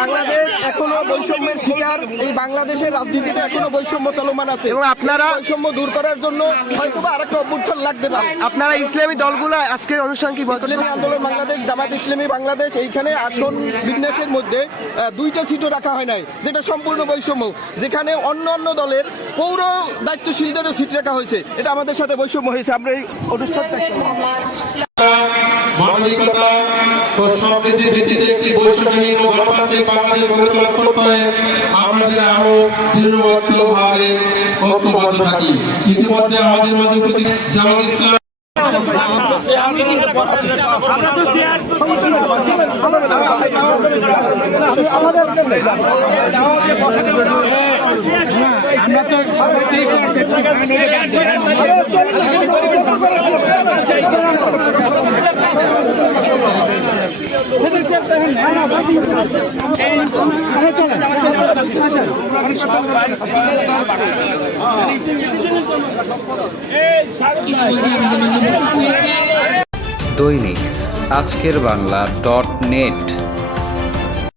বাংলাদেশ এখনো বৈষম্যের শিকার। এই বাংলাদেশের রাজনীতিতে এখনো বৈষম্য চলমান আছে এবং আপনারা বৈষম্য দূর করার জন্য হয়তো আরেকটা অভ্যুত্থান লাগতে পারে। আপনারা ইসলামী দলগুলো আজকের অনুষ্ঠান কি ইসলামী আন্দোলন বাংলাদেশ, জামাত ইসলামী বাংলাদেশ, এইখানে আসন বিন্যাসের মধ্যে 2টা সিটও রাখা হয় নাই, যেটা সম্পূর্ণ বৈষম্য। যেখানে অন্য অন্য দলের পৌর দায়িত্বশীলদেরও সিট রাখা হয়েছে, এটা আমাদের সাথে বৈষম্য হয়েছে। আমরা এই অনুষ্ঠানটা মানবিকতা ও সম্প্রীতির ভিত্তিতে একটি বৈষম্যহীন ও গণতান্ত্রিক বাংলাদেশ গড়ে তোলার প্রত্যয়ে আমরা যেন আরো দৃঢ়বদ্ধভাবে ঐক্যবদ্ধ থাকি। ইতিমধ্যে আমাদের মাঝে উপস্থিত জামাত ইসলাম দৈনিক আজকের বাংলা .net